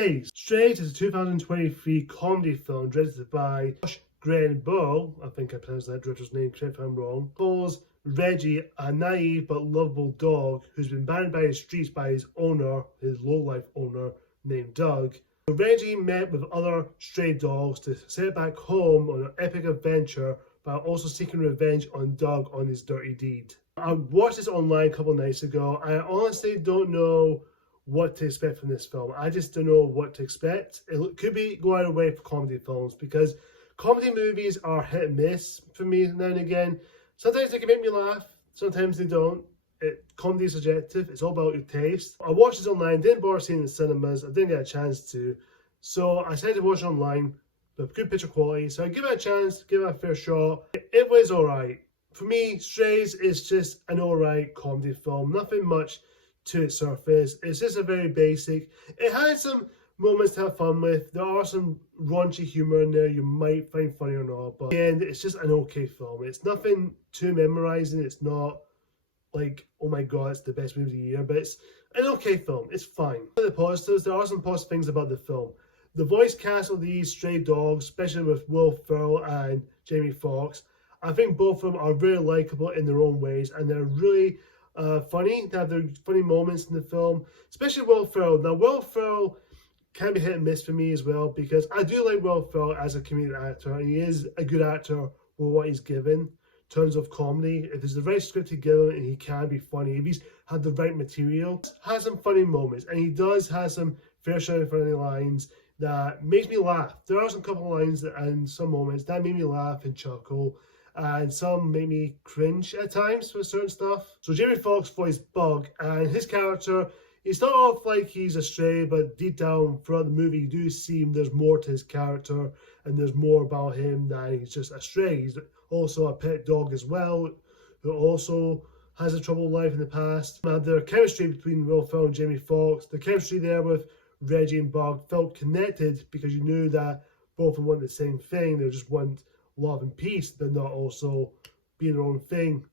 Strays. Strays is a 2023 comedy film directed by Josh Bull, I think I pronounced that director's name, correct if I'm wrong. Follows Reggie, a naive but lovable dog who's been banned by his streets by his owner, his low-life owner named Doug. Reggie met with other stray dogs to set back home on an epic adventure while also seeking revenge on Doug on his dirty deed. I watched this online a couple of nights ago. I honestly don't know what to expect from this film. I just don't know what to expect. It could be going away for comedy films because comedy movies are hit and miss for me now and again. Sometimes they can make me laugh, sometimes they don't. Comedy is subjective, it's all about your taste. I watched this online, didn't bother seeing it in cinemas, I didn't get a chance to. So I decided to watch it online with good picture quality. So I give it a chance, give it a fair shot. It was alright. For me, Strays is just an alright comedy film. Nothing much to its surface. It's just a very basic. It has some moments to have fun with. There are some raunchy humour in there you might find funny or not. But in the end, it's just an okay film. It's nothing too memorising. It's not like, oh my god, it's the best movie of the year. But it's an okay film. It's fine. The positives, there are some positive things about the film. The voice cast of these stray dogs, especially with Will Ferrell and Jamie Foxx, I think both of them are very likeable in their own ways, and they're really funny. They have their funny moments in the film, especially Will Ferrell. Now, Will Ferrell can be hit and miss for me as well, because I do like Will Ferrell as a comedic actor, and he is a good actor for what he's given in terms of comedy. If there's the right script to give him, and he can be funny, if he's had the right material, has some funny moments, and he does have some fair share of funny lines that makes me laugh. There are some couple of lines and some moments that make me laugh and chuckle, and some make me cringe at times for certain stuff. So Jamie Foxx voiced Bug, and his character, he started off like he's a stray, but deep down throughout the movie you do see there's more to his character, and there's more about him than he's just a stray. He's also a pet dog as well, who also has a troubled life in the past. And the chemistry between Will Ferrell and Jamie Foxx, the chemistry there with Reggie and Bug felt connected because you knew that both of them want the same thing. They just want love and peace, but not also being their own thing.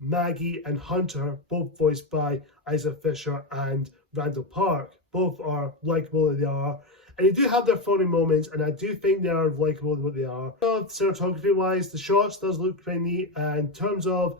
Maggie and Hunter, both voiced by Isaac Fisher and Randall Park, both are likeable as they are. And they do have their funny moments, and I do think they are likeable in what they are. Cinematography-wise, the shots does look pretty neat, and in terms of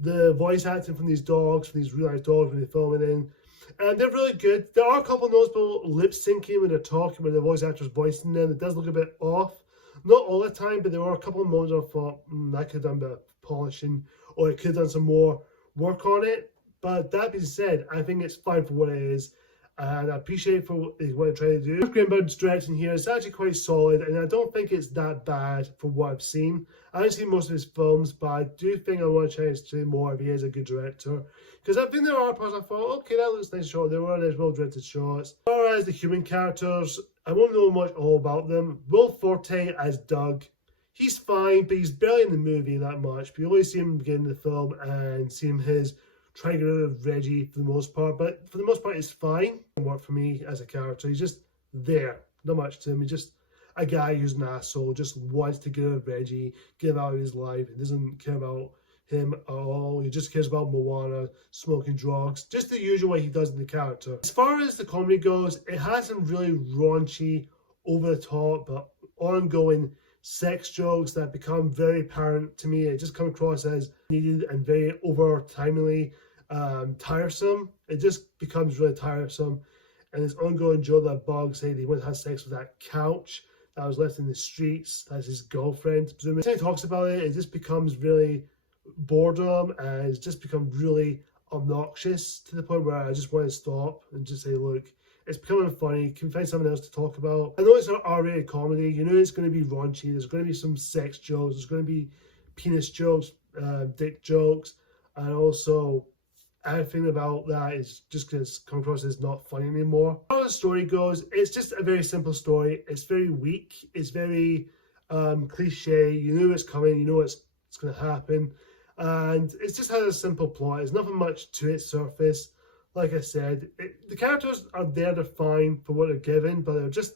the voice acting from these dogs, from these real-life dogs when they're filming in, and they're really good. There are a couple of noticeable lip syncing when they're talking, when the voice actor's voicing them. It does look a bit off. Not all the time, but there were a couple of moments I thought, I could have done a bit of polishing, or it could have done some more work on it. But that being said, I think it's fine for what it is, and I appreciate for what they're trying to do. Greenberg's direction here is actually quite solid, and I don't think it's that bad for what I've seen. I haven't seen most of his films, but I do think I want to try to see more if he is a good director. Because I think there are parts I thought, okay, that looks nice shot. There were nice, well-directed shots. As far as the human characters, I won't know much all about them. Will Forte as Doug, he's fine, but he's barely in the movie that much. But you only see him at the beginning of the film and see him trying to get rid of Reggie for the most part. But for the most part, it's fine. It worked for me as a character. He's just there. Not much to him. He's just a guy who's an asshole, just wants to get rid of Reggie, get out of his life. He doesn't care about him at all. He just cares about Moana, smoking drugs, just the usual way he does in the character. As far as the comedy goes, it has some really raunchy, over the top, but ongoing sex jokes that become very apparent to me. It just comes across as needed and very over-timely, tiresome. It just becomes really tiresome. And this ongoing joke that Bug said he went to have sex with that couch that was left in the streets. That's his girlfriend. So when he talks about it, it just becomes really boredom, and it's just become really obnoxious to the point where I just want to stop and just say, look, it's becoming funny. Can we find something else to talk about? I know it's an R-rated comedy. You know it's going to be raunchy. There's going to be some sex jokes. There's going to be penis jokes, dick jokes, and also everything about that is just going to come across as not funny anymore. How the story goes, it's just a very simple story. It's very weak. It's very cliche. You know it's coming. You know it's going to happen. And it just has a simple plot. There's nothing much to its surface. Like I said, the characters are there, they're fine for what they're given, but it's just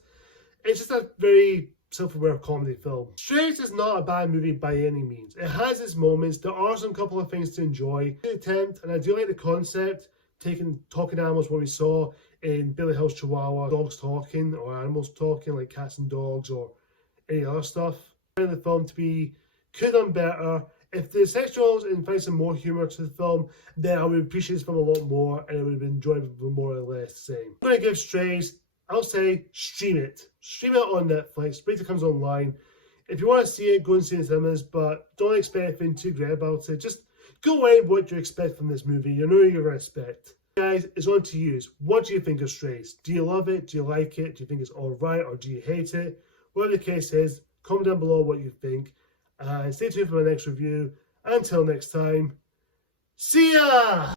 a very self-aware comedy film. Strays is not a bad movie by any means. It has its moments. There are some couple of things to enjoy. The attempt, and I do like the concept, talking animals, what we saw, in Billy Hill's Chihuahua, dogs talking or animals talking like cats and dogs or any other stuff. I find the film to be could have done better. If the sexuals invite some more humour to the film, then I would appreciate this film a lot more and it would have been enjoyable more or less the same. I'm going to give Strays, I'll say stream it. Stream it on Netflix, wait till it comes online. If you want to see it, go and see it in cinemas, but don't expect anything too great about it. Just go away with what you expect from this movie. You know what you're going to expect. Guys, it's on to you. What do you think of Strays? Do you love it? Do you like it? Do you think it's alright or do you hate it? Whatever the case is, comment down below what you think. And stay tuned for my next review. Until next time, see ya!